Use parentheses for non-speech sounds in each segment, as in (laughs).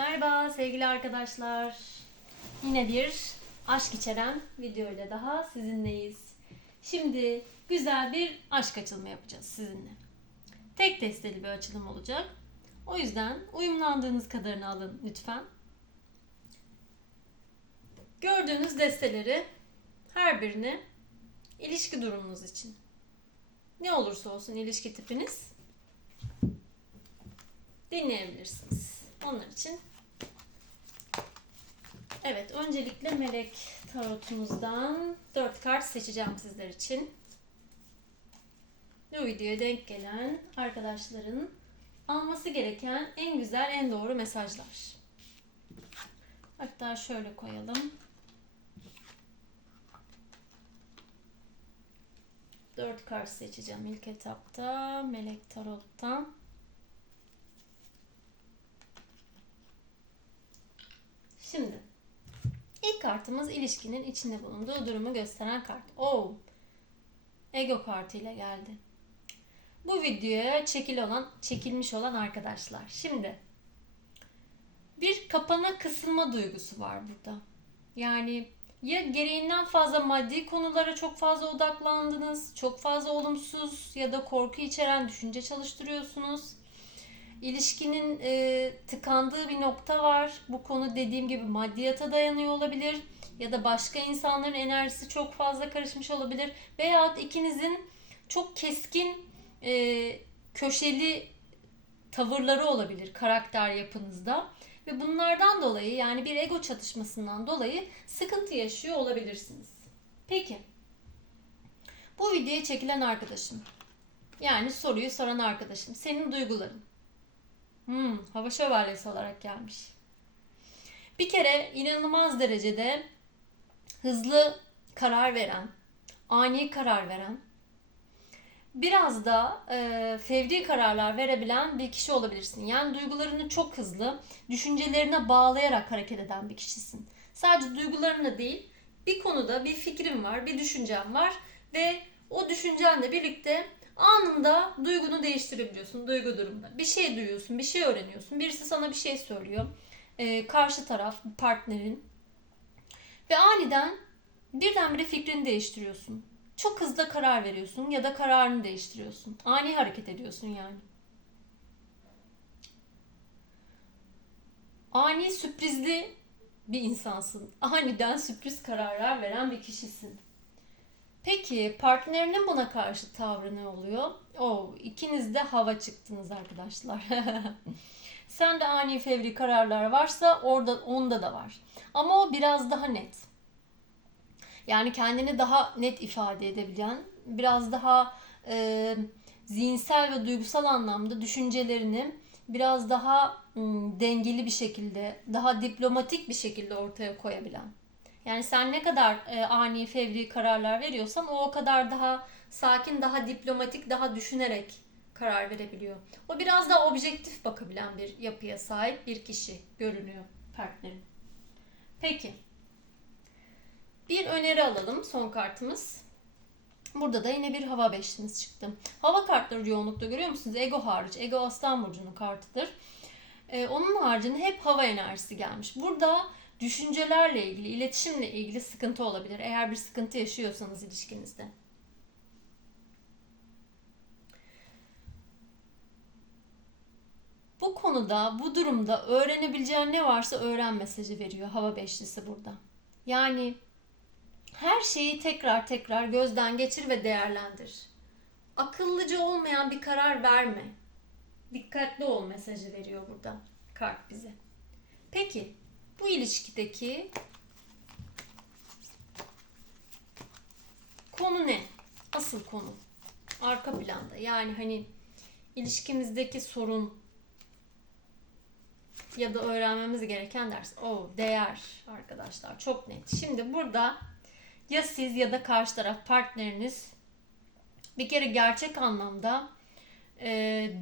Merhaba sevgili arkadaşlar. Yine bir aşk içeren video ile daha sizinleyiz. Şimdi güzel bir aşk açılımı yapacağız sizinle. Tek testeli bir açılım olacak. O yüzden uyumlandığınız kadarını alın lütfen. Gördüğünüz desteleri her birini ilişki durumunuz için. Ne olursa olsun ilişki tipiniz dinleyebilirsiniz. Onlar için Evet, öncelikle melek tarotumuzdan 4 kart seçeceğim sizler için. Bu videoya denk gelen arkadaşların alması gereken en güzel, en doğru mesajlar. Hatta şöyle koyalım. 4 kart seçeceğim ilk etapta melek tarottan. Şimdi ilk kartımız ilişkinin içinde bulunduğu durumu gösteren kart. Oo. Ego kartıyla geldi. Bu videoya çekil olan, çekilmiş olan arkadaşlar. Şimdi bir kapana kısılma duygusu var burada. Yani ya gereğinden fazla maddi konulara çok fazla odaklandınız, çok fazla olumsuz ya da korku içeren düşünce çalıştırıyorsunuz İlişkinin e, tıkandığı bir nokta var. Bu konu dediğim gibi maddiyata dayanıyor olabilir. Ya da başka insanların enerjisi çok fazla karışmış olabilir. Veyahut ikinizin çok keskin e, köşeli tavırları olabilir karakter yapınızda. Ve bunlardan dolayı yani bir ego çatışmasından dolayı sıkıntı yaşıyor olabilirsiniz. Peki. Bu videoya çekilen arkadaşım. Yani soruyu soran arkadaşım. Senin duyguların. Hmm, hava şövalyesi olarak gelmiş. Bir kere inanılmaz derecede hızlı karar veren, ani karar veren, biraz da e, fevri kararlar verebilen bir kişi olabilirsin. Yani duygularını çok hızlı, düşüncelerine bağlayarak hareket eden bir kişisin. Sadece duygularına değil, bir konuda bir fikrin var, bir düşüncen var ve o düşüncenle birlikte anında duygunu değiştirebiliyorsun duygu durumunda. Bir şey duyuyorsun, bir şey öğreniyorsun. Birisi sana bir şey söylüyor. Ee, karşı taraf, partnerin. Ve aniden birdenbire fikrini değiştiriyorsun. Çok hızlı karar veriyorsun ya da kararını değiştiriyorsun. Ani hareket ediyorsun yani. Ani sürprizli bir insansın. Aniden sürpriz kararlar veren bir kişisin. Peki partnerinin buna karşı tavrı ne oluyor? Oo, ikiniz de hava çıktınız arkadaşlar. (laughs) Sen de ani fevri kararlar varsa orada onda da var. Ama o biraz daha net. Yani kendini daha net ifade edebilen, biraz daha e, zihinsel ve duygusal anlamda düşüncelerini biraz daha m, dengeli bir şekilde, daha diplomatik bir şekilde ortaya koyabilen. Yani sen ne kadar e, ani fevri kararlar veriyorsan o o kadar daha sakin, daha diplomatik, daha düşünerek karar verebiliyor. O biraz daha objektif bakabilen bir yapıya sahip bir kişi görünüyor partnerin. Peki. Bir öneri alalım son kartımız. Burada da yine bir hava beşlimiz çıktı. Hava kartları yoğunlukta görüyor musunuz? Ego hariç. Ego aslan burcunun kartıdır. Ee, onun haricinde hep hava enerjisi gelmiş. Burada düşüncelerle ilgili, iletişimle ilgili sıkıntı olabilir. Eğer bir sıkıntı yaşıyorsanız ilişkinizde. Bu konuda, bu durumda öğrenebileceğin ne varsa öğren mesajı veriyor hava beşlisi burada. Yani her şeyi tekrar tekrar gözden geçir ve değerlendir. Akıllıca olmayan bir karar verme. Dikkatli ol mesajı veriyor burada kart bize. Peki bu ilişkideki konu ne? Asıl konu. Arka planda. Yani hani ilişkimizdeki sorun ya da öğrenmemiz gereken ders. O değer arkadaşlar. Çok net. Şimdi burada ya siz ya da karşı taraf partneriniz bir kere gerçek anlamda e,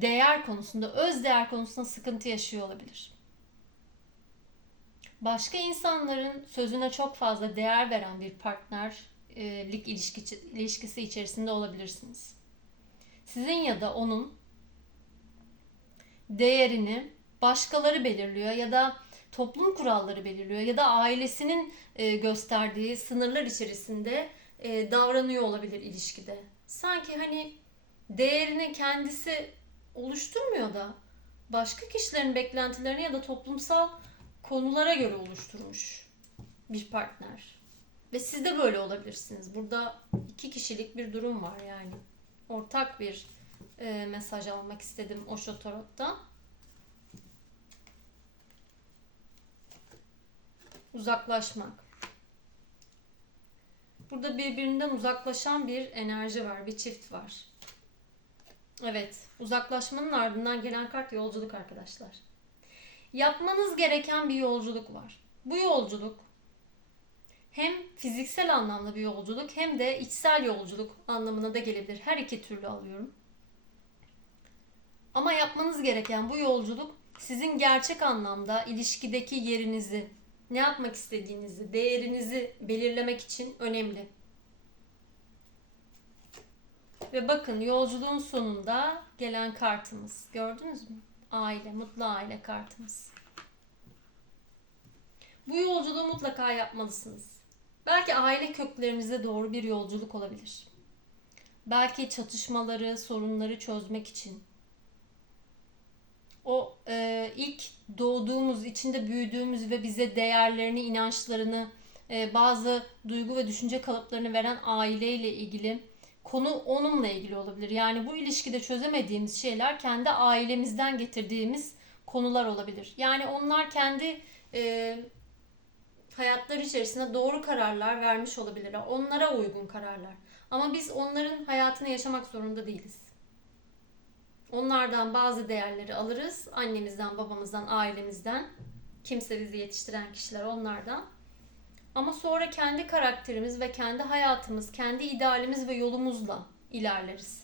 değer konusunda, öz değer konusunda sıkıntı yaşıyor olabilir başka insanların sözüne çok fazla değer veren bir partnerlik ilişki, ilişkisi içerisinde olabilirsiniz. Sizin ya da onun değerini başkaları belirliyor ya da toplum kuralları belirliyor ya da ailesinin e, gösterdiği sınırlar içerisinde e, davranıyor olabilir ilişkide. Sanki hani değerini kendisi oluşturmuyor da başka kişilerin beklentilerini ya da toplumsal konulara göre oluşturmuş bir partner. Ve siz de böyle olabilirsiniz. Burada iki kişilik bir durum var yani. Ortak bir e, mesaj almak istedim Osho Tarot'tan. Uzaklaşmak. Burada birbirinden uzaklaşan bir enerji var, bir çift var. Evet, uzaklaşmanın ardından gelen kart yolculuk arkadaşlar. Yapmanız gereken bir yolculuk var. Bu yolculuk hem fiziksel anlamda bir yolculuk hem de içsel yolculuk anlamına da gelebilir. Her iki türlü alıyorum. Ama yapmanız gereken bu yolculuk sizin gerçek anlamda ilişkideki yerinizi, ne yapmak istediğinizi, değerinizi belirlemek için önemli. Ve bakın yolculuğun sonunda gelen kartımız. Gördünüz mü? Aile, mutlu aile kartımız. Bu yolculuğu mutlaka yapmalısınız. Belki aile köklerinize doğru bir yolculuk olabilir. Belki çatışmaları, sorunları çözmek için. O e, ilk doğduğumuz, içinde büyüdüğümüz ve bize değerlerini, inançlarını, e, bazı duygu ve düşünce kalıplarını veren aileyle ilgili konu onunla ilgili olabilir. Yani bu ilişkide çözemediğimiz şeyler kendi ailemizden getirdiğimiz konular olabilir. Yani onlar kendi e, hayatları içerisinde doğru kararlar vermiş olabilirler. Onlara uygun kararlar. Ama biz onların hayatını yaşamak zorunda değiliz. Onlardan bazı değerleri alırız. Annemizden, babamızdan, ailemizden. Kimse bizi yetiştiren kişiler onlardan. Ama sonra kendi karakterimiz ve kendi hayatımız, kendi idealimiz ve yolumuzla ilerleriz.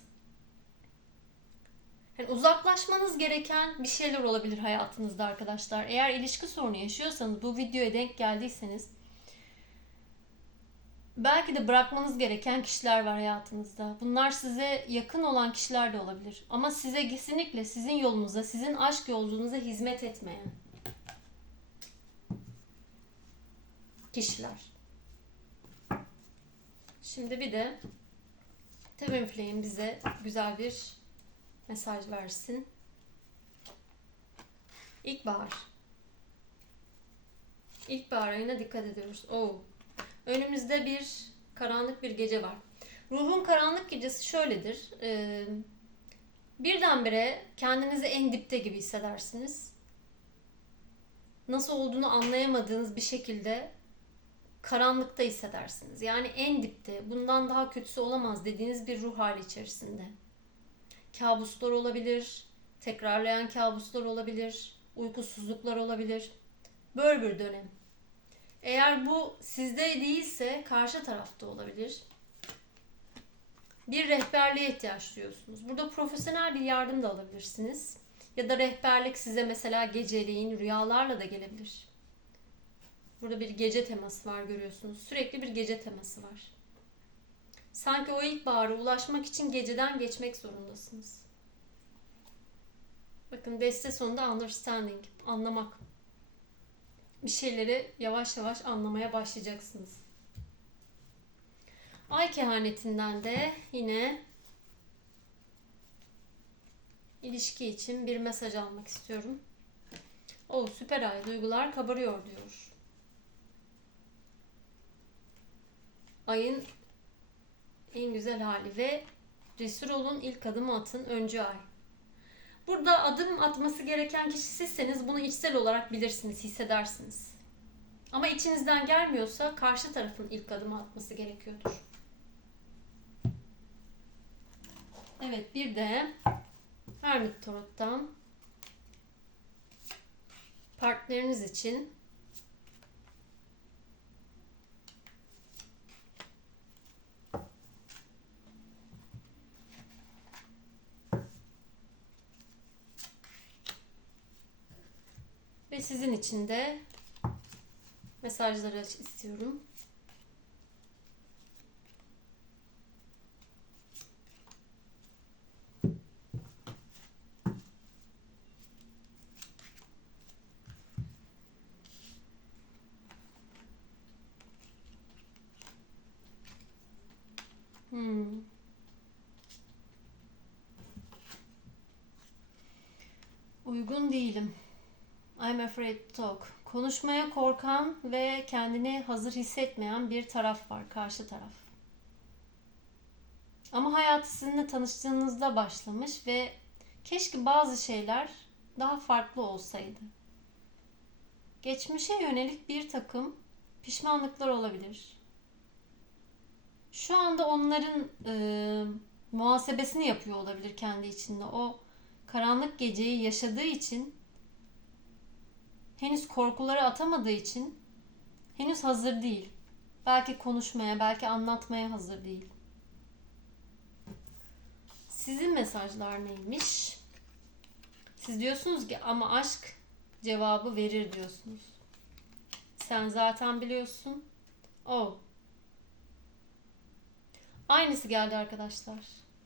Yani uzaklaşmanız gereken bir şeyler olabilir hayatınızda arkadaşlar. Eğer ilişki sorunu yaşıyorsanız, bu videoya denk geldiyseniz belki de bırakmanız gereken kişiler var hayatınızda. Bunlar size yakın olan kişiler de olabilir. Ama size kesinlikle sizin yolunuza, sizin aşk yolculuğunuza hizmet etmeyen kişiler. Şimdi bir de Twin Flame bize güzel bir mesaj versin. İlkbahar. İlkbahar ayına dikkat ediyoruz. Oo. Önümüzde bir karanlık bir gece var. Ruhun karanlık gecesi şöyledir. Ee, birdenbire kendinizi en dipte gibi hissedersiniz. Nasıl olduğunu anlayamadığınız bir şekilde karanlıkta hissedersiniz. Yani en dipte, bundan daha kötüsü olamaz dediğiniz bir ruh hali içerisinde. Kabuslar olabilir, tekrarlayan kabuslar olabilir, uykusuzluklar olabilir. Böyle bir dönem. Eğer bu sizde değilse karşı tarafta olabilir. Bir rehberliğe ihtiyaç duyuyorsunuz. Burada profesyonel bir yardım da alabilirsiniz. Ya da rehberlik size mesela geceleyin rüyalarla da gelebilir. Burada bir gece teması var görüyorsunuz. Sürekli bir gece teması var. Sanki o ilkbahara ulaşmak için geceden geçmek zorundasınız. Bakın deste sonunda understanding, anlamak. Bir şeyleri yavaş yavaş anlamaya başlayacaksınız. Ay kehanetinden de yine ilişki için bir mesaj almak istiyorum. O süper ay duygular kabarıyor diyor. Ayın en güzel hali ve cesur olun ilk adımı atın öncü ay. Burada adım atması gereken kişi sizseniz bunu içsel olarak bilirsiniz, hissedersiniz. Ama içinizden gelmiyorsa karşı tarafın ilk adımı atması gerekiyordur. Evet bir de Hermit Tarot'tan partneriniz için ve sizin için de mesajları istiyorum. Uygun değilim. I'm afraid to talk. Konuşmaya korkan ve kendini hazır hissetmeyen bir taraf var, karşı taraf. Ama hayatı sizinle tanıştığınızda başlamış ve keşke bazı şeyler daha farklı olsaydı. Geçmişe yönelik bir takım pişmanlıklar olabilir. Şu anda onların e, muhasebesini yapıyor olabilir kendi içinde. O karanlık geceyi yaşadığı için henüz korkuları atamadığı için henüz hazır değil. Belki konuşmaya, belki anlatmaya hazır değil. Sizin mesajlar neymiş? Siz diyorsunuz ki ama aşk cevabı verir diyorsunuz. Sen zaten biliyorsun. O. Aynısı geldi arkadaşlar.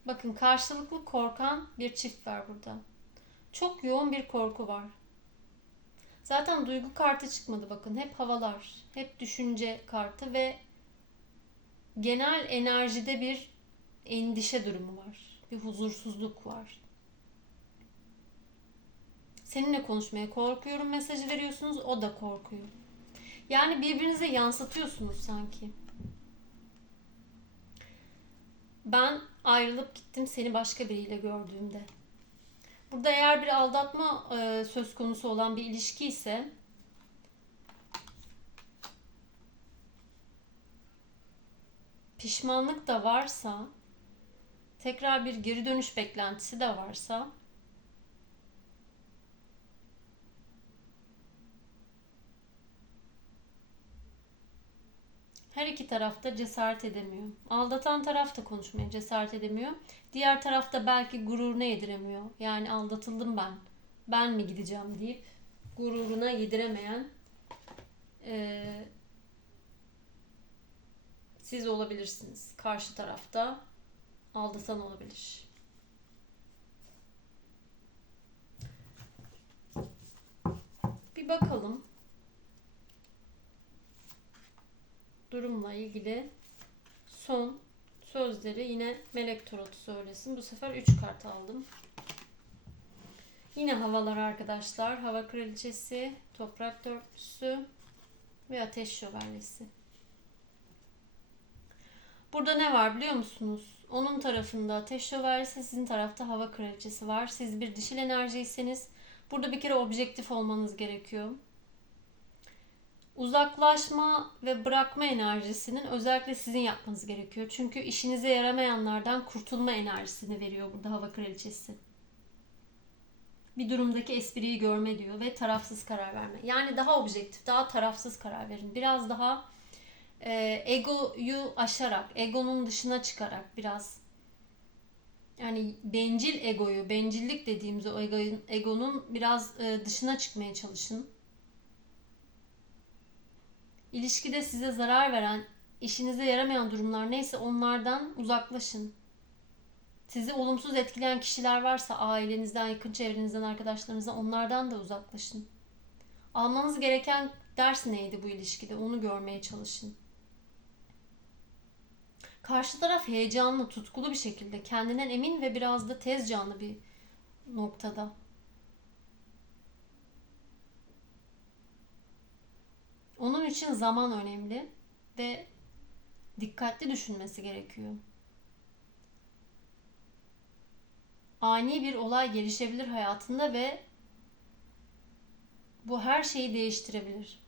Bakın karşılıklı korkan bir çift var burada. Çok yoğun bir korku var. Zaten duygu kartı çıkmadı bakın. Hep havalar, hep düşünce kartı ve genel enerjide bir endişe durumu var. Bir huzursuzluk var. Seninle konuşmaya korkuyorum mesajı veriyorsunuz. O da korkuyor. Yani birbirinize yansıtıyorsunuz sanki. Ben ayrılıp gittim seni başka biriyle gördüğümde. Burada eğer bir aldatma e, söz konusu olan bir ilişki ise pişmanlık da varsa tekrar bir geri dönüş beklentisi de varsa Her iki taraf da cesaret edemiyor. Aldatan taraf da konuşmaya cesaret edemiyor. Diğer taraf da belki gururuna yediremiyor. Yani aldatıldım ben. Ben mi gideceğim deyip gururuna yediremeyen eee, siz olabilirsiniz. Karşı tarafta aldatan olabilir. Bir bakalım. Durumla ilgili son sözleri yine Melek Tarot söylesin. Bu sefer 3 kart aldım. Yine havalar arkadaşlar. Hava kraliçesi, toprak dörtlüsü ve ateş şövalyesi. Burada ne var biliyor musunuz? Onun tarafında ateş şövalyesi, sizin tarafta hava kraliçesi var. Siz bir dişil enerjiyseniz burada bir kere objektif olmanız gerekiyor uzaklaşma ve bırakma enerjisinin özellikle sizin yapmanız gerekiyor. Çünkü işinize yaramayanlardan kurtulma enerjisini veriyor burada hava kraliçesi. Bir durumdaki espriyi görme diyor ve tarafsız karar verme. Yani daha objektif, daha tarafsız karar verin. Biraz daha e, egoyu aşarak, egonun dışına çıkarak biraz yani bencil egoyu, bencillik dediğimiz o egonun, biraz e, dışına çıkmaya çalışın İlişkide size zarar veren, işinize yaramayan durumlar neyse onlardan uzaklaşın. Sizi olumsuz etkileyen kişiler varsa ailenizden, yakın çevrenizden, arkadaşlarınızdan onlardan da uzaklaşın. Almanız gereken ders neydi bu ilişkide? Onu görmeye çalışın. Karşı taraf heyecanlı, tutkulu bir şekilde, kendinden emin ve biraz da tez canlı bir noktada. Onun için zaman önemli ve dikkatli düşünmesi gerekiyor. Ani bir olay gelişebilir hayatında ve bu her şeyi değiştirebilir.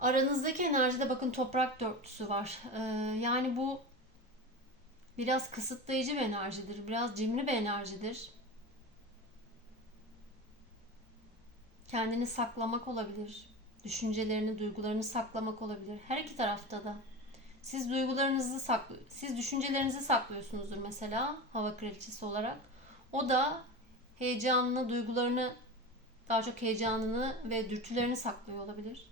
Aranızdaki enerjide bakın toprak dörtlüsü var. Ee, yani bu biraz kısıtlayıcı bir enerjidir. Biraz cimri bir enerjidir. Kendini saklamak olabilir. Düşüncelerini, duygularını saklamak olabilir. Her iki tarafta da. Siz duygularınızı saklı, siz düşüncelerinizi saklıyorsunuzdur mesela hava kraliçesi olarak. O da heyecanını, duygularını daha çok heyecanını ve dürtülerini saklıyor olabilir.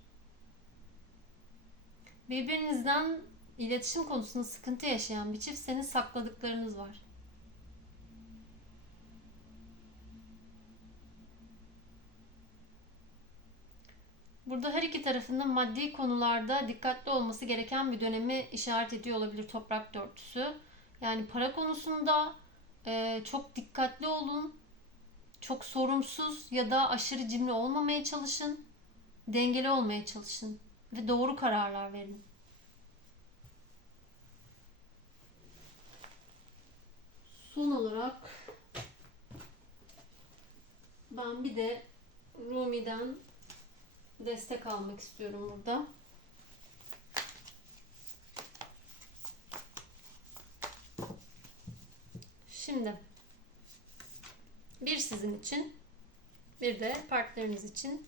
Birbirinizden iletişim konusunda sıkıntı yaşayan bir çiftseniz sakladıklarınız var. Burada her iki tarafında maddi konularda dikkatli olması gereken bir dönemi işaret ediyor olabilir toprak dörtüsü. Yani para konusunda e, çok dikkatli olun. Çok sorumsuz ya da aşırı cimri olmamaya çalışın. Dengeli olmaya çalışın. Ve doğru kararlar verin. Son olarak ben bir de Rumi'den destek almak istiyorum burada. Şimdi bir sizin için bir de partneriniz için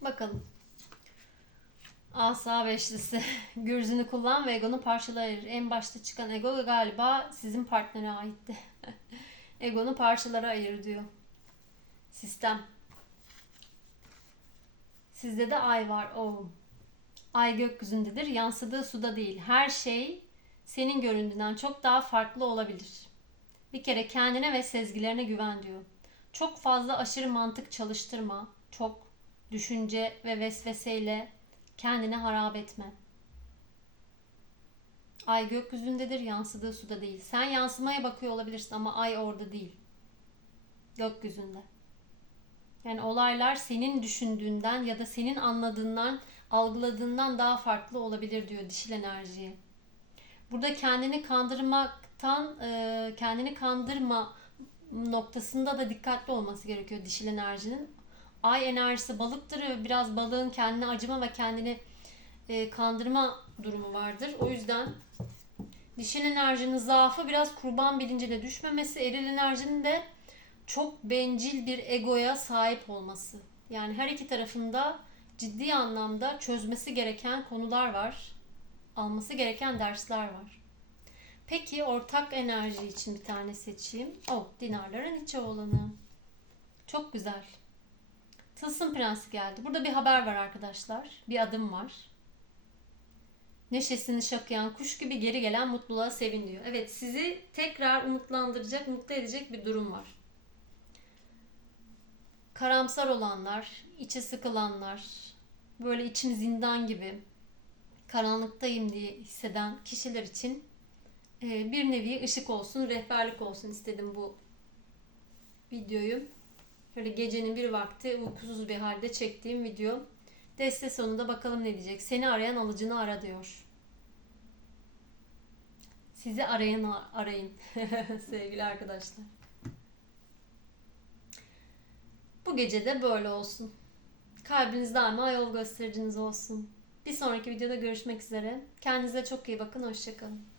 bakalım. Asa beşlisi. (laughs) Gürzünü kullan ve egonu parçalara ayır. En başta çıkan ego galiba sizin partnere aitti. (laughs) Egonu parçalara ayır diyor. Sistem. Sizde de ay var. Oo. Ay gökyüzündedir. Yansıdığı suda değil. Her şey senin göründüğünden çok daha farklı olabilir. Bir kere kendine ve sezgilerine güven diyor. Çok fazla aşırı mantık çalıştırma. Çok düşünce ve vesveseyle kendini harap etme. Ay gökyüzündedir, yansıdığı suda değil. Sen yansımaya bakıyor olabilirsin ama ay orada değil. Gökyüzünde. Yani olaylar senin düşündüğünden ya da senin anladığından, algıladığından daha farklı olabilir diyor dişil enerjiye. Burada kendini kandırmaktan, e, kendini kandırma noktasında da dikkatli olması gerekiyor dişil enerjinin. Ay enerjisi balıktır ve biraz balığın kendine acıma ve kendini e, kandırma durumu vardır. O yüzden dişil enerjinin zaafı biraz kurban bilincine düşmemesi, eril enerjinin de çok bencil bir egoya sahip olması. Yani her iki tarafında ciddi anlamda çözmesi gereken konular var. Alması gereken dersler var. Peki ortak enerji için bir tane seçeyim. Oh, dinarların içi olanı. Çok güzel. Tılsım Prensi geldi. Burada bir haber var arkadaşlar. Bir adım var. Neşesini şakıyan kuş gibi geri gelen mutluluğa sevin diyor. Evet sizi tekrar umutlandıracak, mutlu edecek bir durum var. Karamsar olanlar, içi sıkılanlar, böyle içim zindan gibi karanlıktayım diye hisseden kişiler için e, bir nevi ışık olsun, rehberlik olsun istedim bu videoyu. Böyle gecenin bir vakti uykusuz bir halde çektiğim video. Deste sonunda bakalım ne diyecek. Seni arayan alıcını ara diyor. Sizi arayan arayın (laughs) sevgili arkadaşlar. Bu gece de böyle olsun. Kalbiniz daima yol göstericiniz olsun. Bir sonraki videoda görüşmek üzere. Kendinize çok iyi bakın. Hoşçakalın.